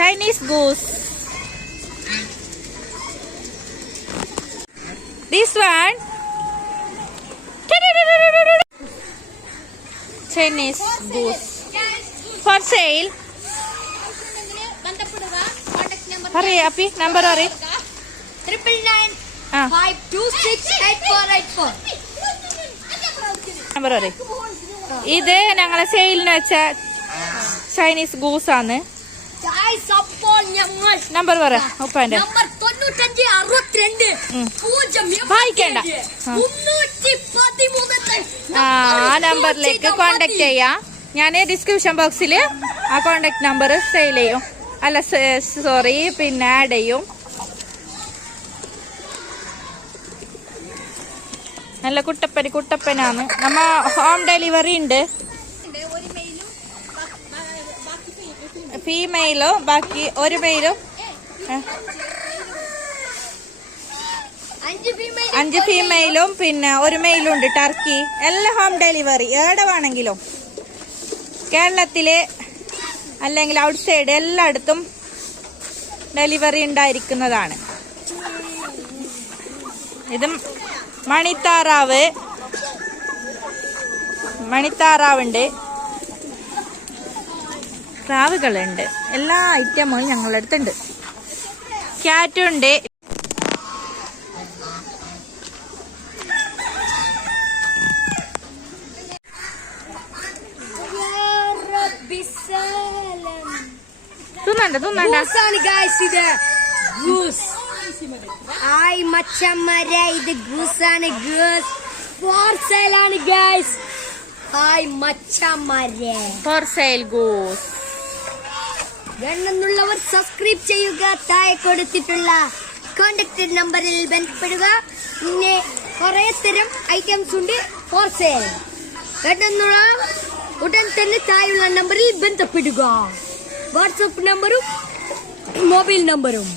Chinese goose. This one. Chinese goose. For sale. Hurry, Appy. Number hurry. 999-526-8484. Number hurry. ഇത് ഞങ്ങളെ സെയിലിന് വെച്ച Chinese goose ആണ്. Number പറ ഉപ്പാന്റെ. വായിക്കണ്ട. ആ നമ്പറിലേക്ക് കോണ്ടാക്ട് ചെയ്യാം. ഞാൻ ഡിസ്ക്രിപ്ഷൻ ബോക്സിൽ ആ കോണ്ടാക്ട് നമ്പർ സെയിൽ ചെയ്യും. അല്ല സോറി പിന്നെ ആഡ് ചെയ്യും. നല്ല കുട്ടപ്പനാണ്. നമ്മ ഹോം ഡെലിവറി ഉണ്ട്. ഫീമെയിലും ബാക്കി ഒരു മെയിലും 5 ഫീമെയിലും പിന്നെ ഒരു മെയിലും ഉണ്ട്. ടർക്കി എല്ലാം ഹോം ഡെലിവറി എവിടെ വേണമെങ്കിലും കേരളത്തില് അല്ലെങ്കിൽ ഔട്ട് സൈഡ് എല്ലായിടത്തും ഡെലിവറി ഉണ്ടായിരിക്കുന്നതാണ്. ഇത് മണിത്താറാവുണ്ട്, പ്രാവുകളുണ്ട്, എല്ലാ ഐറ്റമും ഞങ്ങളുടെ അടുത്തുണ്ട്. ക്യാറ്റുണ്ട്. തിന്നണ്ട മച്ചമ്മരെ ഇത് ഗൂസാണ്. ഗൂസ് ഫോർ സെയിൽ ആണ് ഗൈസ്. ഹായ് മച്ചമ്മരെ ഫോർ സെയിൽ ഗൂസ്. വേണമെന്നുള്ളവർ സബ്സ്ക്രൈബ് ചെയ്യുക. താഴെ കൊടുത്തിട്ടുള്ള കോണ്ടാക്ട് നമ്പറിൽ ബന്ധപ്പെടുക. പിന്നെ കുറെ തരം ഐറ്റംസ് ഉണ്ട് ഫോർ സെയിൽ. വേണമെന്നുള്ള ഉടൻ തന്നെ താഴെയുള്ള നമ്പറിൽ ബന്ധപ്പെടുക. വാട്സപ്പ് നമ്പറും മൊബൈൽ നമ്പറും.